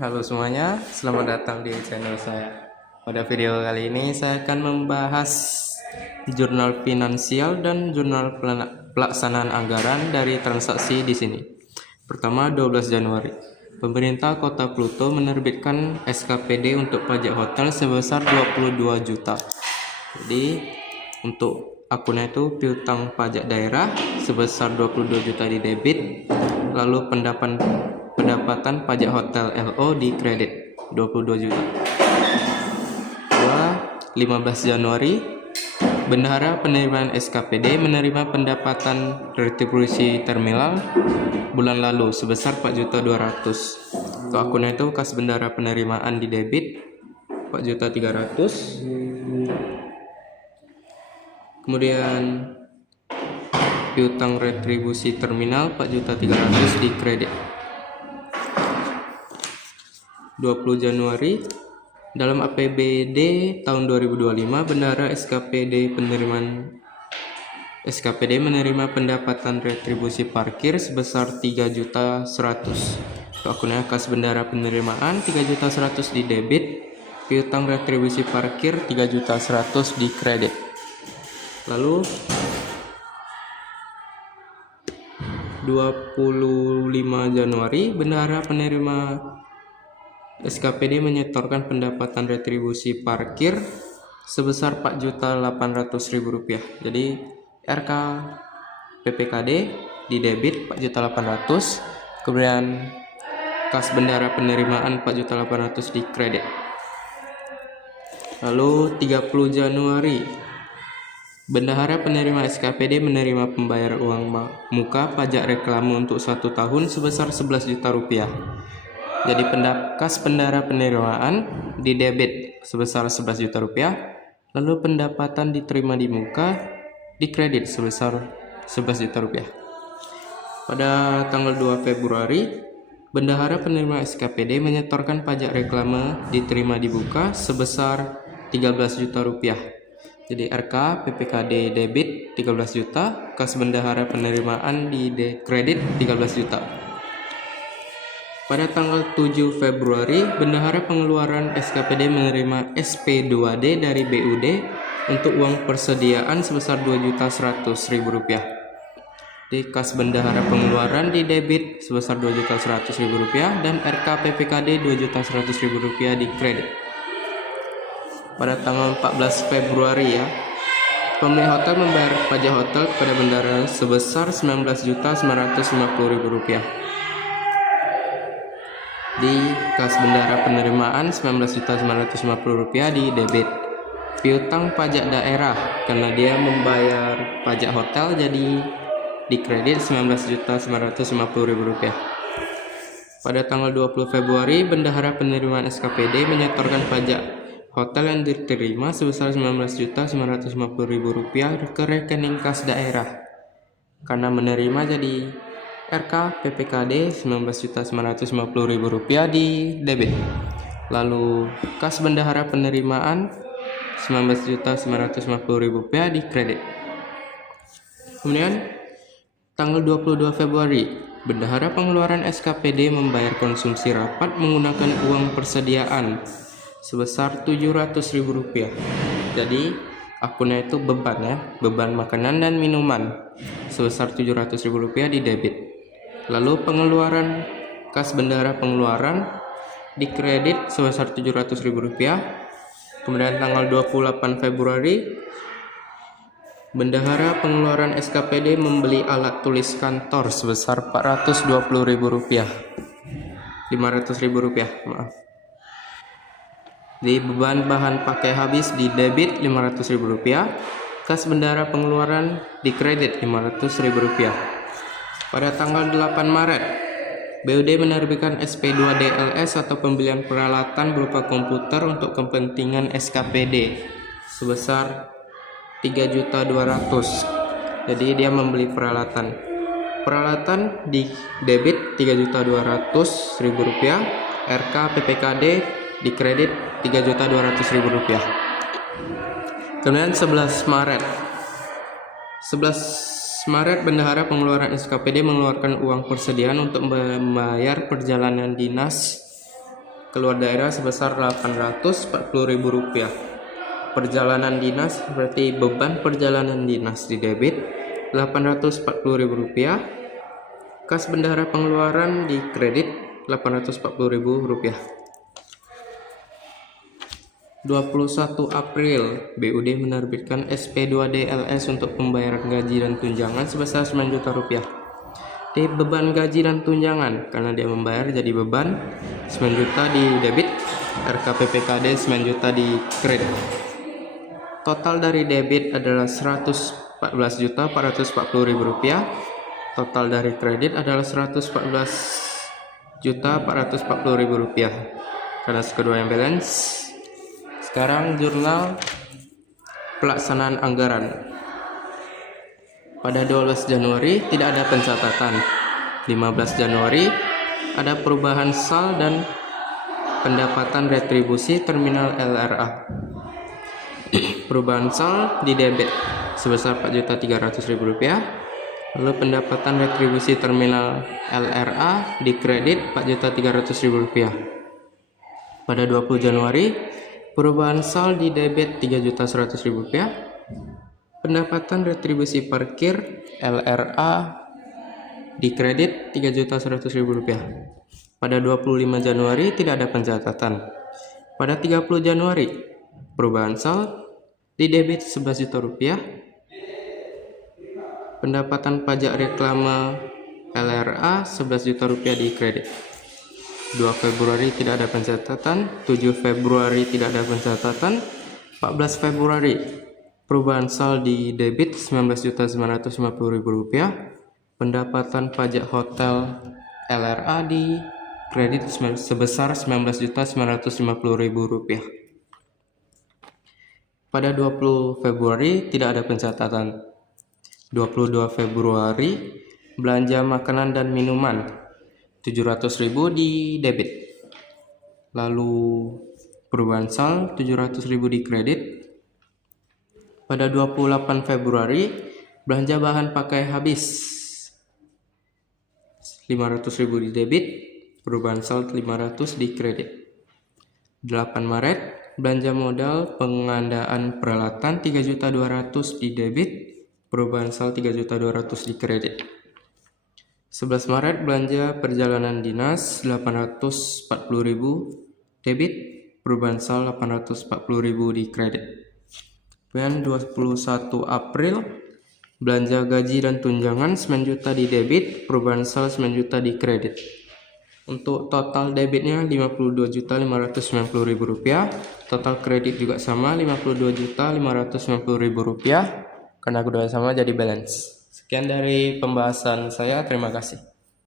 Halo semuanya, selamat datang di channel saya. Pada video kali ini saya akan membahas jurnal finansial dan jurnal pelaksanaan anggaran dari transaksi di sini. Pertama, 12 Januari. Pemerintah Kota Pluto menerbitkan SKPD untuk pajak hotel sebesar 22 juta. Jadi untuk akunnya itu piutang pajak daerah sebesar 22 juta di debit, lalu pendapatan pajak hotel LO di kredit 22 juta. 15 Januari, Bendahara penerimaan SKPD menerima pendapatan retribusi terminal bulan lalu sebesar 4.200.000. Untuk akunnya itu kas bendahara penerimaan di debit 4.300.000. Kemudian piutang retribusi terminal 4.300.000 di kredit. 20 Januari, dalam APBD tahun 2025, Bendahara SKPD menerima pendapatan retribusi parkir sebesar 3.100.000. Akunnya kas bendahara penerimaan 3.100.000 di debit, piutang retribusi parkir 3.100.000 di kredit. Lalu 25 Januari, Bendahara penerima SKPD menyetorkan pendapatan retribusi parkir sebesar Rp4.800.000. Jadi RK PPKD di debit 4.800.000, kemudian kas bendahara penerimaan 4.800.000 di kredit. Lalu 30 Januari, Bendahara penerima SKPD menerima pembayar uang muka pajak reklame untuk 1 tahun sebesar Rp11 juta. Jadi kas bendahara penerimaan di debit sebesar Rp11 juta, lalu pendapatan diterima di muka di kredit sebesar Rp11 juta. Pada tanggal 2 Februari, Bendahara penerima SKPD menyetorkan pajak reklame diterima di muka sebesar Rp13 juta. Jadi RK PPKD debit 13 juta, kas bendahara penerimaan di kredit 13 juta. Pada tanggal 7 Februari, Bendahara pengeluaran SKPD menerima SP2D dari BUD untuk uang persediaan sebesar Rp2.100.000. Di kas bendahara pengeluaran di debit sebesar Rp2.100.000 dan RK PPKD Rp2.100.000 di kredit. Pada tanggal 14 Februari pemilik hotel membayar pajak hotel kepada bendahara sebesar Rp19.950.000. Di kas bendahara penerimaan Rp19.950.000 di debit. Piutang pajak daerah karena dia membayar pajak hotel jadi di kredit Rp19.950.000. Pada tanggal 20 Februari, Bendahara penerimaan SKPD menyetorkan pajak hotel yang diterima sebesar Rp19.950.000 ke rekening kas daerah karena menerima jadi RK PPKD Rp19.950.000 di debit. Lalu kas bendahara penerimaan Rp19.950.000 di kredit. Kemudian tanggal 22 Februari, Bendahara pengeluaran SKPD membayar konsumsi rapat menggunakan uang persediaan sebesar Rp700.000. Jadi akunnya itu beban makanan dan minuman sebesar Rp700.000 di debit. Lalu pengeluaran kas bendahara pengeluaran di kredit sebesar Rp700.000. Kemudian tanggal 28 Februari, Bendahara pengeluaran SKPD membeli alat tulis kantor sebesar Rp420.000. Rp500.000, maaf. Di beban bahan pakai habis di debit Rp500.000, kas bendahara pengeluaran di kredit Rp500.000. Pada tanggal 8 Maret, BUD menerbitkan SP2DLS atau pembelian peralatan berupa komputer untuk kepentingan SKPD sebesar Rp3.200.000. Jadi dia membeli peralatan di debit Rp3.200.000, RK PPKD di kredit Rp3.200.000. Kemudian 11 Maret, Bendahara Pengeluaran SKPD mengeluarkan uang persediaan untuk membayar perjalanan dinas keluar daerah sebesar Rp840.000. Perjalanan dinas berarti beban perjalanan dinas di debit Rp840.000. Kas bendahara pengeluaran di kredit Rp840.000. 21 April, BUD menerbitkan SP2DLS untuk pembayaran gaji dan tunjangan sebesar Rp9 juta. Di beban gaji dan tunjangan, karena dia membayar jadi beban, Rp9 juta di debit, RKPPKD Rp9 juta di kredit. Total dari debit adalah Rp114.440.000. Total dari kredit adalah Rp114.440.000. Karena kedua yang balance. Sekarang jurnal pelaksanaan anggaran. Pada 12 Januari tidak ada pencatatan. 15 Januari ada perubahan SAL dan pendapatan retribusi terminal LRA. Perubahan SAL di debit sebesar Rp4.300.000. Lalu pendapatan retribusi terminal LRA di kredit Rp4.300.000. Pada 20 Januari perubahan SAL di debit Rp3.100.000. Pendapatan retribusi parkir LRA di kredit Rp3.100.000. Pada 25 Januari tidak ada pencatatan. Pada 30 Januari perubahan SAL di debit Rp11 juta. Pendapatan pajak reklame LRA Rp11 juta di kredit. 2 Februari tidak ada pencatatan, 7 Februari tidak ada pencatatan, 14 Februari perubahan SAL di debit Rp19.950.000, pendapatan pajak hotel LRA di kredit sebesar Rp19.950.000. Pada 20 Februari tidak ada pencatatan. 22 Februari belanja makanan dan minuman Rp700.000 di debit. Lalu perubahan SAL Rp700.000 di kredit. Pada 28 Februari belanja bahan pakai habis Rp500.000 di debit, perubahan SAL Rp500 di kredit. 8 Maret belanja modal pengandaan peralatan Rp3.200.000 di debit, perubahan SAL Rp3.200.000 di kredit. 11 Maret belanja perjalanan dinas Rp840.000 debit, perubahan SAL Rp840.000 di kredit. Dan 21 April belanja gaji dan tunjangan Rp9 juta di debit, perubahan SAL Rp9 juta di kredit. Untuk total debitnya Rp52.590.000, total kredit juga sama Rp52.590.000, karena kedua sama jadi balance. Sekian dari pembahasan saya, terima kasih.